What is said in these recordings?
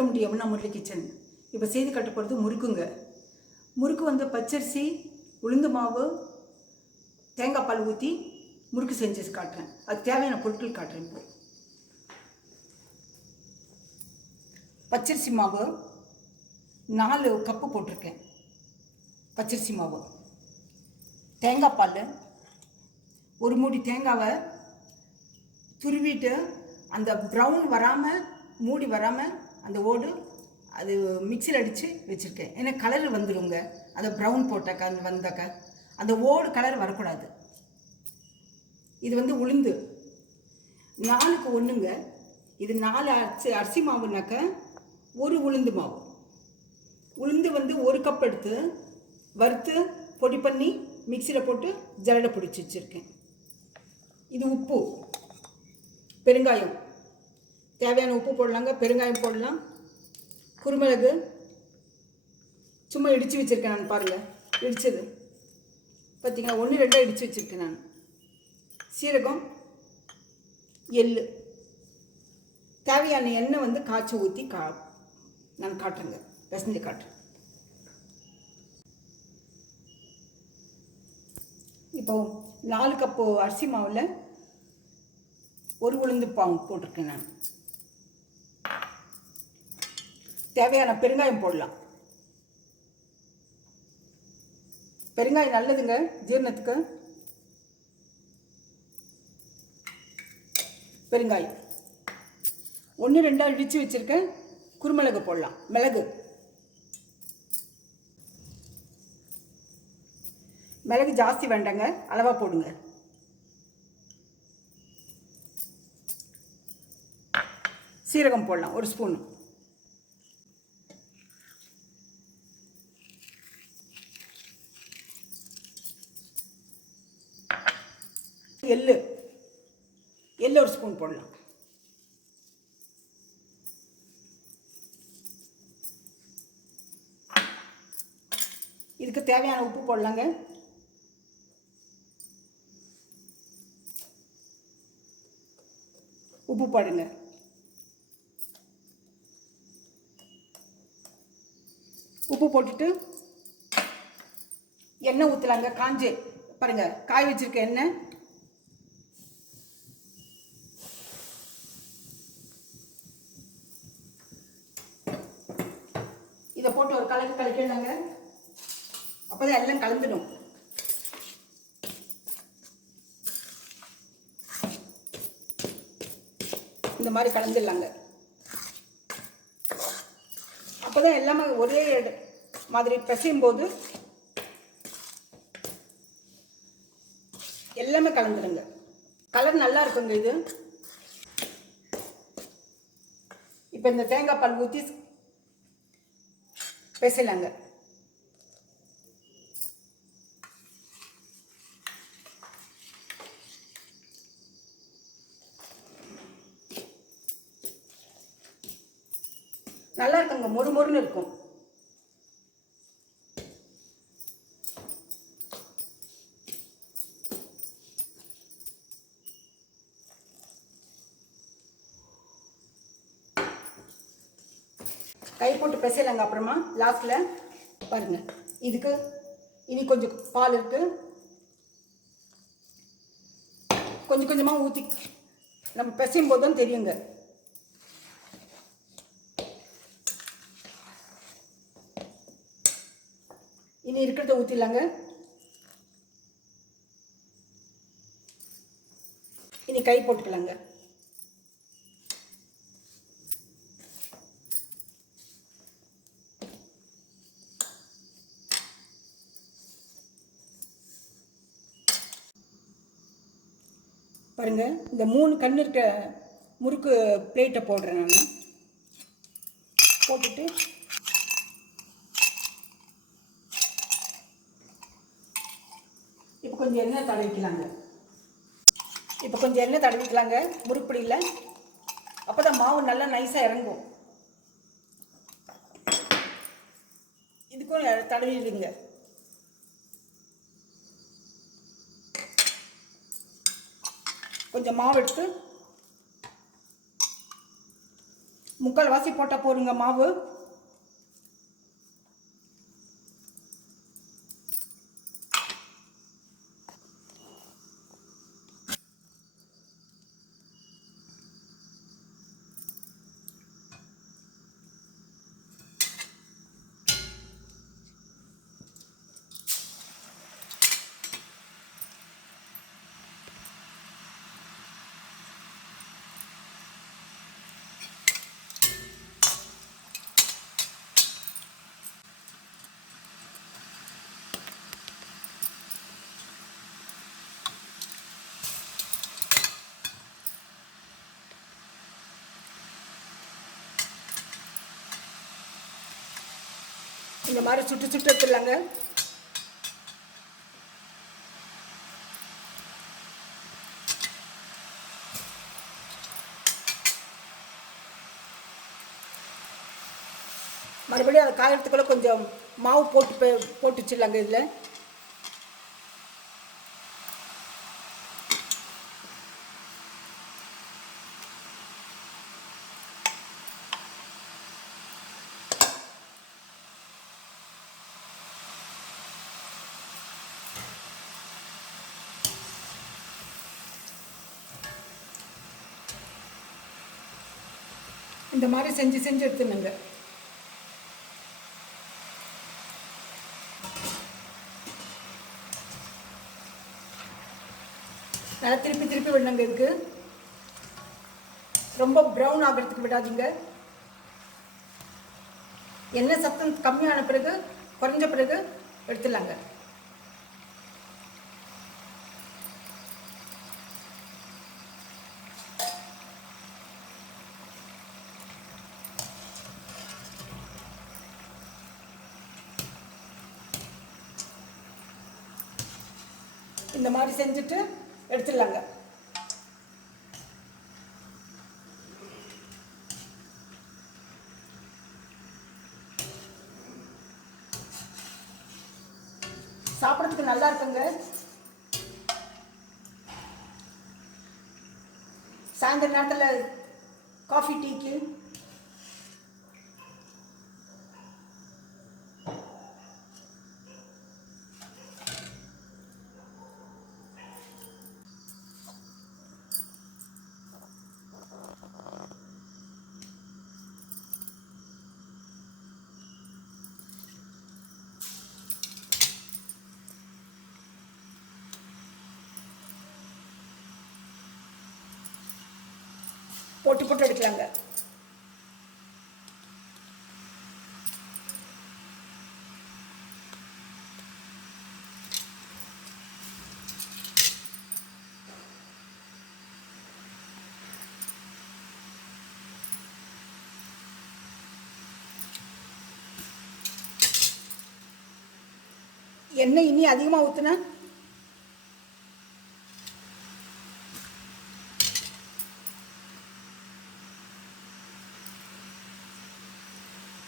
Welcome to Yamuna Murali kitchen. இப்போ செய்து கட்ட போகிறது முறுக்குங்க. முறுக்கு வந்து பச்சரிசி, உளுந்து மாவு, தேங்காய் பால் ஊற்றி முறுக்கு செஞ்சு காட்டுறேன். அது தேவையான பொருட்கள் காட்டுறேன். இப்போ பச்சரிசி மாவு 4 கப்பு போட்டிருக்கேன். பச்சரிசி மாவு, தேங்காய் பால், ஒரு மூடி தேங்காவை துருவிட்டு அந்த ப்ரௌன் வராமல் மூடி வராமல் அந்த ஓடு அது மிக்சியில் அடித்து வச்சுருக்கேன். ஏன்னா கலர் வந்துடுங்க. அதை ப்ரௌன் போட்டாக்கா அந்த வந்தாக்கா அந்த ஓடு கலர் வரக்கூடாது. இது வந்து உளுந்து 4க்கு 1ங்க. இது 4 அரிசி மாவுனாக்க ஒரு உளுந்து மாவு. உளுந்து வந்து 1 கப் எடுத்து வறுத்து பொடி பண்ணி மிக்சியில் போட்டு ஜல்லடை பிடிச்சி வச்சுருக்கேன். இது உப்பு, பெருங்காயம், தேவையான உப்பு போடலாங்க, பெருங்காயம் போடலாம், குருமிளகு சும்மா இடித்து வச்சுருக்கேன் நான். பாருங்கள், இடித்தது பார்த்தீங்கன்னா 1 2 இடித்து வச்சுருக்கேன் நான். சீரகம், எள், தேவையான எண்ணெய் வந்து காய்ச்சி ஊற்றி நான் காட்டுறேங்க, பிசைஞ்சு காட்டுறேன். இப்போது 4 கப்பு அரிசி மாவில் ஒரு உளுந்து பாவு போட்டிருக்கேன் நான். தேவையான பெருங்காயம் போடலாம். பெருங்காயம் நல்லதுங்க ஜீரணத்துக்கு. பெருங்காயம் 1 2 இடித்து வச்சுருக்கேன். குருமிளகு போடலாம், மிளகு. மிளகு ஜாஸ்தி வேண்டாங்க, அளவாக போடுங்க. சீரகம் போடலாம், 1 ஸ்பூன். எள்ளு 1 ஸ்பூன் போடலாம். இதுக்கு தேவையான உப்பு போடலாங்க. உப்பு போடுங்க. உப்பு போட்டுட்டு எண்ணெய் ஊற்றலாங்க. காஞ்சே பாருங்கள், காய வச்சுருக்க எண்ணெய். இதை போட்டு ஒரு கலக்கலாங்க. அப்போ தான் எல்லாம் கலந்துடும். இந்த மாதிரி கலந்துடலாங்க. அப்போ தான் எல்லாமே ஒரே மாதிரி பிசையும் போது எல்லாமே கலந்துடுங்க. கலர் நல்லா இருக்குங்க இது. இப்போ இந்த தேங்காய் பால் ஊற்றி பிசைலாங்க. நல்லா இருக்குங்க, மொறு மொறுன்னு இருக்கும். கை போட்டு பிசைலாங்க. அப்புறமா லாஸ்ட்டில் பாருங்கள், இதுக்கு இனி கொஞ்சம் பால் இருக்குது. கொஞ்சம் கொஞ்சமாக ஊற்றி நம்ம பிசையும் போது தான் தெரியுங்க. இனி இருக்கிறத ஊற்றிடலாங்க. இனி கை போட்டுக்கலாங்க. பாருங்கள், இந்த 3 கண்ணு இருக்க முறுக்கு பிளேட்டை போடுறேன் நான். போட்டுட்டு இப்போ கொஞ்சம் எண்ணெய் தடவிக்கலாங்க. முறுக்குப்பிடியில். அப்போ தான் மாவு நல்லா நைஸாக இறங்கும். இதுக்கும் தடவிடுங்க. கொஞ்சம் மாவு எடுத்து முக்கால்வாசி போட்டால் போருங்க மாவு. இந்த மாதிரி சுட்டு சுட்டு எடுத்துடலாங்க. மறுபடியும் அதை காயறதுக்குள்ள கொஞ்சம் மாவு போட்டு வச்சிடலாங்க. இதில் இந்த மாதிரி செஞ்சு எடுத்துனுங்க. நல்லா திருப்பி விடணுங்க. இதுக்கு ரொம்ப ப்ரௌன் ஆகிறதுக்கு விடாதீங்க. எண்ணெய் சத்தம் கம்மியான பிறகு, குறைஞ்ச பிறகு எடுத்துடலாங்க. இந்த மாதிரி செஞ்சுட்டு எடுத்துடலாங்க. சாப்பிட்றதுக்கு நல்லா இருக்குங்க. சாயந்தர நேரத்தில் காஃபி டீக்கு போட்டு எடுக்கலாங்க. எண்ணெய் இனி அதிகமாக ஊற்றுனா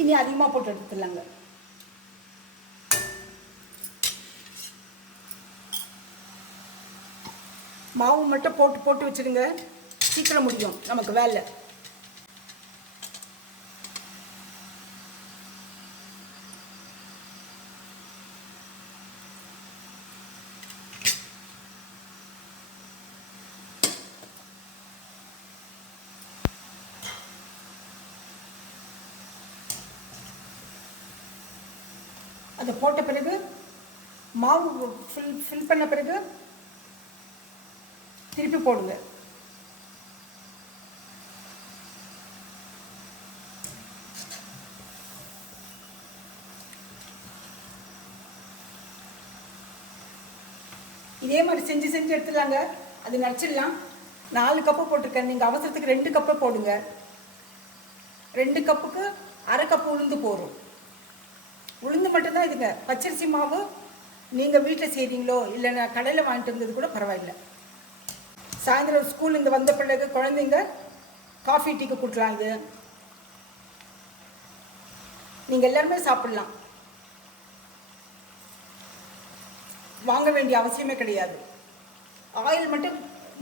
இனி அதிகமாக போட்டு எடுத்துடலாங்க. மாவு மட்டும் போட்டு வச்சுடுங்க. சீக்கிரம் முடியும் நமக்கு வேலை. அதை போட்ட பிறகு மாவு ஃபில் பண்ண பிறகு திருப்பி போடுங்க. இதே மாதிரி செஞ்சு எடுத்துடலாங்க. அது நினச்சிடலாம். 4 கப்பு போட்டிருக்கேன். நீங்கள் அவசரத்துக்கு 2 கப்பு போடுங்க. 2 கப்புக்கு அரை கப்பு உளுந்து போடும். உளுந்து மட்டும்தான் இதுங்க. பச்சரிசி மாவு நீங்கள் வீட்டில் செய்கிறீங்களோ இல்லை நான் கடையில் வாங்கிட்டு வந்தது கூட பரவாயில்லை. சாயந்தரம் ஸ்கூல் இங்கே வந்த பிறகு குழந்தைங்க காஃபி டீக்கு கொடுக்கலாம். இது நீங்கள் எல்லாருமே சாப்பிட்லாம். வாங்க வேண்டிய அவசியமே கிடையாது. ஆயில் மட்டும்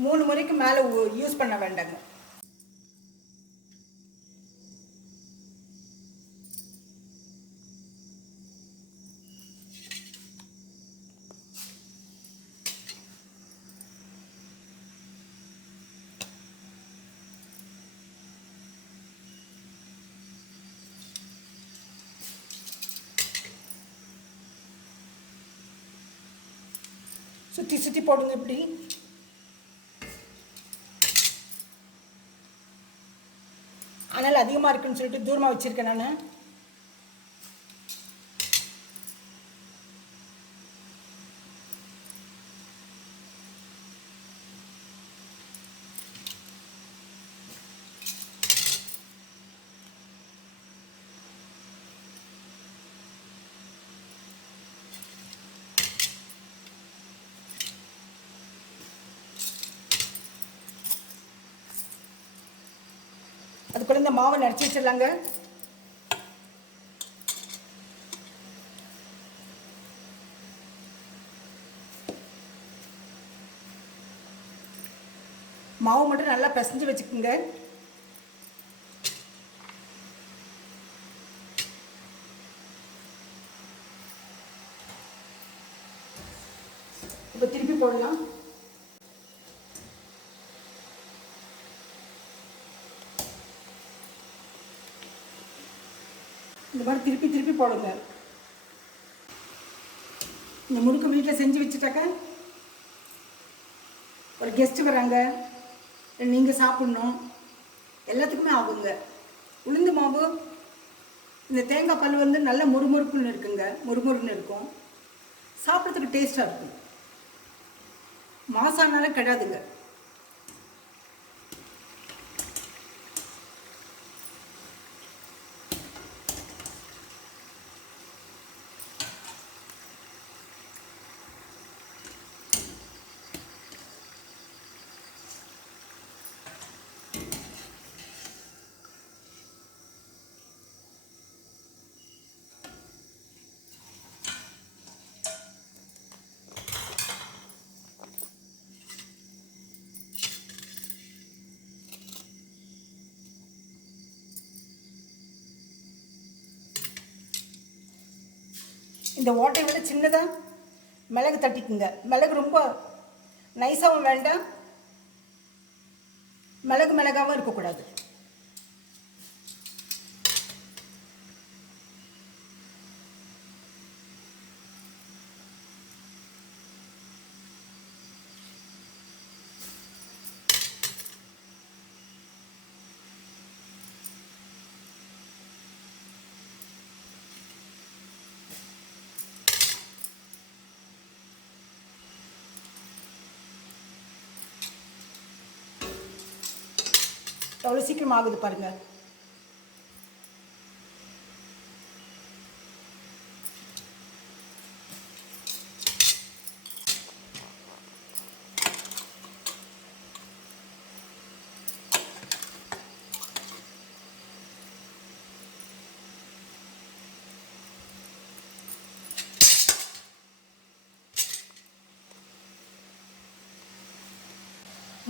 3 முறைக்கு மேலே யூஸ் பண்ண வேண்டாங்க. சுற்றி சுற்றி போடுங்க இப்படி. ஆனால் அதிகமாக இருக்குன்னு சொல்லிட்டு தூரமாக வச்சுருக்கேன் நான். அதுக்குள்ள இந்த மாவை நரைச்சி வச்சிடலாங்க. மாவு மட்டும் நல்லா பிசைஞ்சு வச்சுக்கோங்க. இப்போ திருப்பி போடலாம். இந்த மாதிரி திருப்பி திருப்பி போடுங்க. இந்த முறுக்கு வீட்டில் செஞ்சு வச்சுட்டாக்க ஒரு கெஸ்ட்டு வராங்க, நீங்கள் சாப்பிட்ணும், எல்லாத்துக்குமே ஆகுங்க. உளுந்து மாவு இந்த தேங்காய் பால் வந்து நல்ல முறுமுறுப்புன்னு இருக்குங்க, முறுமுறுன்னு இருக்கும், சாப்பிட்றதுக்கு டேஸ்ட்டாக இருக்கும். மாசானால கெடாதுங்க. இந்த ஓட்டை விட சின்னதாக மிளகு தட்டிக்குங்க. மிளகு ரொம்ப நைஸாகவும் வேண்டாம், மிளகாவும் இருக்கக்கூடாது. எவ்வளோ சீக்கிரம் ஆகுது பாருங்க.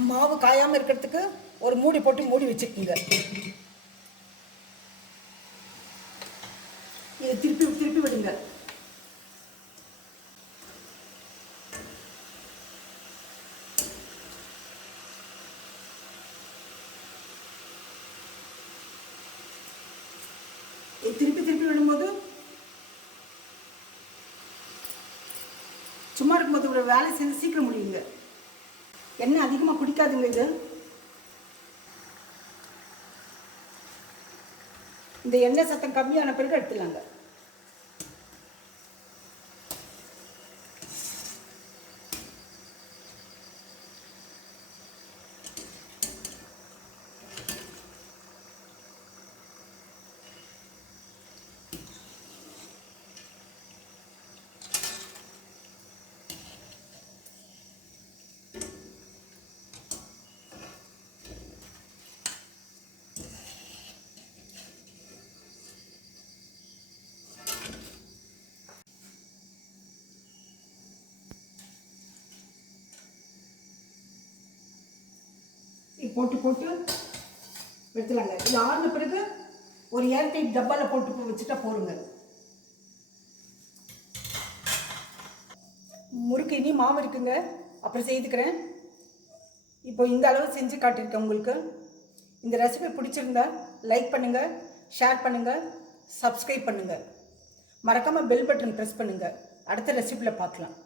மாவு காயாமல் இருக்கிறதுக்கு ஒரு மூடி போட்டு மூடி வச்சுக்கோங்க. இதை திருப்பி திருப்பி விடுங்க. திருப்பி திருப்பி விடும்போது சும்மா இருக்கும்போது ஒரு வேலை செஞ்சு சீக்கிரம் முடியுங்க. எண்ணெய் அதிகமாக குடிக்காதுங்க இது. இந்த எண்ணெய் சத்தம் கம்மியான பிறகு எடுத்துலாங்க. போட்டு போட்டு எடுத்துலாங்க. இது ஆறுன பிறகு ஒரு ஏர்டைட் டப்பாவில் போட்டு வச்சுட்டா போருங்க. முறுக்கு இனி மாவு இருக்குங்க, அப்புறம் செய்துக்கிறேன். இப்போ இந்த அளவு செஞ்சு காட்டியிருக்கேன் உங்களுக்கு. இந்த ரெசிபி பிடிச்சிருந்தா லைக் பண்ணுங்கள், ஷேர் பண்ணுங்கள், சப்ஸ்கிரைப் பண்ணுங்கள். மறக்காமல் பெல் பட்டன் ப்ரெஸ் பண்ணுங்கள். அடுத்த ரெசிபியில் பார்க்கலாம்.